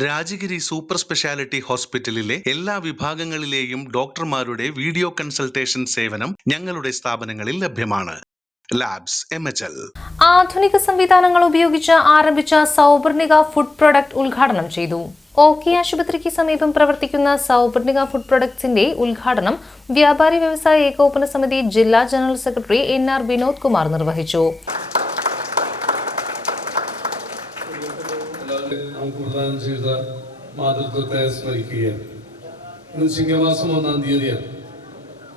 Rajagiri super speciality ഹോസ്പിറ്റലിലെ എല്ലാ വിഭാഗങ്ങളിലെയും ഡോക്ടർമാരുടെ വീഡിയോ കൺസൾട്ടേഷൻ സേവനം ഞങ്ങളുടെ സ്ഥാപനങ്ങളിൽ ലഭ്യമാണ്. Labs MHL. ആധുനിക സംവിധാനങ്ങൾ ഉപയോഗിച്ച് ആരംഭിച്ച സൗപർണിക ഫുഡ് പ്രൊഡക്റ്റ് ഉദ്ഘാടനം ചെയ്തു. ഓക്കി ആശുപത്രിക്ക് സമീപം പ്രവർത്തിക്കുന്ന സൗപർണിക ഫുഡ് പ്രൊഡക്ട്സിന്റെ ഉദ്ഘാടനം വ്യാപാരി വ്യവസായ ഏകോപന സമിതി ജില്ലാ general secretary NR Vinod Kumar നിർവഹിച്ചു. പ്രദാനം ചെയ്ത മാതൃത്വത്തെ സ്മരിക്കുകയാണ്. ഇന്ന് ചിങ്ങമാസം 1-ാം തീയതിയാണ്.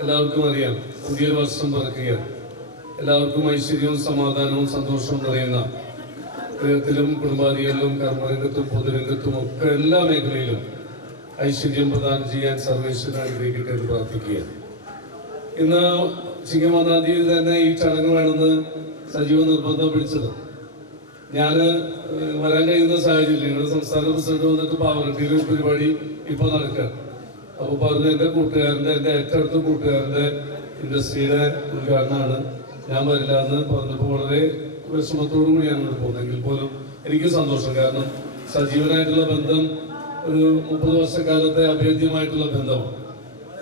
എല്ലാവർക്കും അറിയാം, പുതിയൊരു വർഷം പിറക്കുകയാണ്. എല്ലാവർക്കും ഐശ്വര്യവും സമാധാനവും സന്തോഷവും നിറയുന്ന ഹൃദയത്തിലും കുടുംബാദികളിലും കർമ്മരംഗത്തും പൊതുരംഗത്തും ഒക്കെ എല്ലാ മേഖലയിലും ഐശ്വര്യം പ്രദാനം ചെയ്യാൻ സർവേശ്വരൻ അനുഗ്രഹിക്കട്ടെ എന്ന് പ്രാർത്ഥിക്കുകയാണ്. ഇന്ന് ചിങ്ങം 1-ാം തീയതി തന്നെ ഈ ചടങ്ങ് വേണമെന്ന് സജീവ നിർബന്ധം പിടിച്ചത്. ഞാൻ വരാൻ കഴിയുന്ന സാഹചര്യം ഞങ്ങളുടെ സംസ്ഥാന പ്രസിഡന്റ് വന്നിട്ട് പാവറട്ടിയിലെ പരിപാടി ഇപ്പോൾ നടക്കുക. അപ്പോൾ പറഞ്ഞ എൻ്റെ ഏറ്റവും അടുത്ത കൂട്ടുകാരൻ്റെ ഇൻഡസ്ട്രിയുടെ ഉദ്ഘാടനമാണ്, ഞാൻ വരില്ല എന്ന് പറഞ്ഞപ്പോൾ വളരെ വിഷമത്തോടു കൂടിയാണ് ഇവിടെ പോകുന്നതെങ്കിൽ പോലും എനിക്ക് സന്തോഷം. കാരണം സജീവനായിട്ടുള്ള ബന്ധം ഒരു 30 വർഷക്കാലത്തെ അഭേദ്യമായിട്ടുള്ള ബന്ധമാണ്.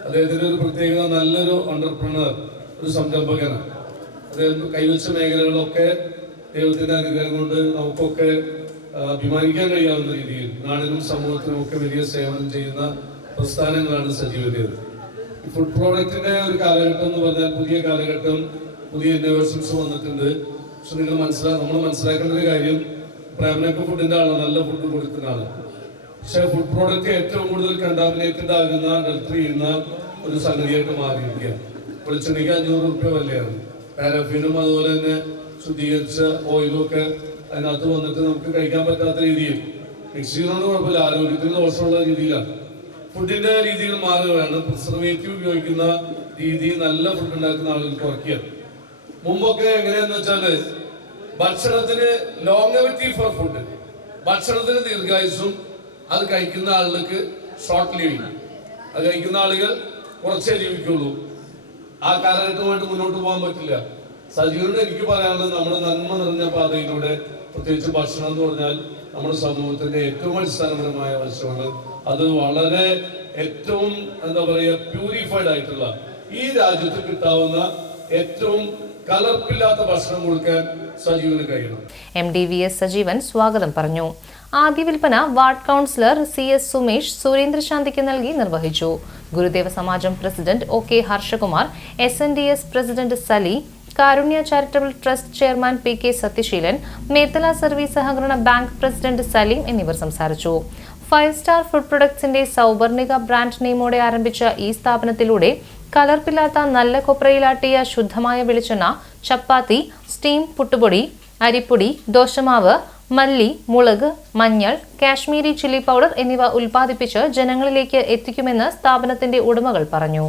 അദ്ദേഹത്തിൻ്റെ ഒരു പ്രത്യേകത നല്ലൊരു എന്റർപ്രണർ, ഒരു സംരംഭകനാണ്. അദ്ദേഹം കൈവച്ച മേഖലകളിലൊക്കെ ദൈവത്തിൻ്റെ അനുഗ്രഹം കൊണ്ട് നമുക്കൊക്കെ അഭിമാനിക്കാൻ കഴിയാവുന്ന രീതിയിൽ നാടിനും സമൂഹത്തിനും ഒക്കെ വലിയ സേവനം ചെയ്യുന്ന പ്രസ്ഥാനങ്ങളാണ് സജീവതയത്. ഫുഡ് പ്രോഡക്റ്റിന്റെ ഒരു കാലഘട്ടം എന്ന് പറഞ്ഞാൽ പുതിയ കാലഘട്ടം, പുതിയ ഇന്നോവേഷൻസ് വന്നിട്ടുണ്ട്. പക്ഷെ നമ്മൾ മനസ്സിലാക്കേണ്ട ഒരു കാര്യം, പ്രേമനൊക്കെ ഫുഡിന്റെ ആളാണ്, നല്ല ഫുഡ് കൊടുക്കുന്ന ആളാണ്. പക്ഷെ ഫുഡ് പ്രോഡക്റ്റ് ഏറ്റവും കൂടുതൽ കണ്ടാമിനേറ്റഡ് ആകുന്ന, ഡൾട്ടറി ചെയ്യുന്ന ഒരു സംഗതിയായിട്ട് മാറിയിരിക്കുകയാണ്. വെളിച്ചെണ്ണയ്ക്ക് 500 രൂപ വിലയാണ്. പാരഫിനും അതുപോലെ തന്നെ ശുദ്ധീകരിച്ച ഓയിലും ഒക്കെ അതിനകത്ത് വന്നിട്ട് നമുക്ക് കഴിക്കാൻ പറ്റാത്ത രീതിയിൽ, മിക്സ് ചെയ്യുന്നതുകൊണ്ട് കുഴപ്പമില്ല, ആരോഗ്യത്തിന് ദോഷമുള്ള രീതിയിലാണ്. ഫുഡിന്റെ രീതികൾ മാറുകയാണ്. പ്രിസർവേറ്റീവ് ഉപയോഗിക്കുന്ന രീതി നല്ല ഫുഡ് ഉണ്ടാക്കുന്ന ആളുകൾ കുറയ്ക്കുക. മുമ്പൊക്കെ എങ്ങനെയാന്ന് വെച്ചാല് ഭക്ഷണത്തിന് ലോങ്ങവിറ്റി ഫോർ ഫുഡ്, ഭക്ഷണത്തിന് ദീർഘായുസും, അത് കഴിക്കുന്ന ആളുകൾക്ക് ഷോർട്ട് ലിവിങ്, അത് കഴിക്കുന്ന ആളുകൾ കുറച്ചേ ജീവിക്കുള്ളൂ. ആ കാലഘട്ടമായിട്ട് മുന്നോട്ട് പോകാൻ പറ്റില്ല. സജീവനോട് എനിക്ക് പറയാനുള്ളത്, നമ്മുടെ നന്മ നിറഞ്ഞ പാതയിലൂടെ, പ്രത്യേകിച്ച് ഭക്ഷണം എന്ന് പറഞ്ഞാൽ നമ്മുടെ സമൂഹത്തിന്റെ ഏറ്റവും അടിസ്ഥാനപരമായ വശമാണ്. അത് വളരെ ഏറ്റവും പ്യൂരിഫൈഡ് ആയിട്ടുള്ള, ഈ രാജ്യത്ത് കിട്ടാവുന്ന ഏറ്റവും കലർപ്പില്ലാത്ത ഭക്ഷണം കൊടുക്കാൻ സജീവന് കഴിയണം. MDVS സജീവൻ സ്വാഗതം പറഞ്ഞു. ആദ്യ വിൽപ്പന വാർഡ് കൗൺസിലർ CS സുമേഷ് സുരേന്ദ്രശാന്തിക്ക് നൽകി നിർവഹിച്ചു. Gurudeva Samajam president OK Harshakumar, SNDS president Sali, Karunya charitable trust chairman PK Sathyaseelan, Methala service സഹകരണ ബാങ്ക് പ്രസിഡന്റ് സലീം എന്നിവർ സംസാരിച്ചു. 5 സ്റ്റാർ ഫുഡ് പ്രൊഡക്ട്സിന്റെ സൗപർണിക ബ്രാൻഡ് നെയിമോടെ ആരംഭിച്ച ഈ സ്ഥാപനത്തിലൂടെ കലർപ്പില്ലാത്ത നല്ല കൊപ്രയിലാട്ടിയ ശുദ്ധമായ വെളിച്ചെണ്ണ, ചപ്പാത്തി, സ്റ്റീം പുട്ടുപൊടി, അരിപ്പൊടി, ദോശമാവ്, മല്ലി, മുളക്, മഞ്ഞൾ, കാശ്മീരി ചില്ലി പൗഡർ എന്നിവ ഉൽപ്പാദിപ്പിച്ച് ജനങ്ങളിലേക്ക് എത്തിക്കുമെന്ന് സ്ഥാപനത്തിന്റെ ഉടമകൾ പറഞ്ഞു.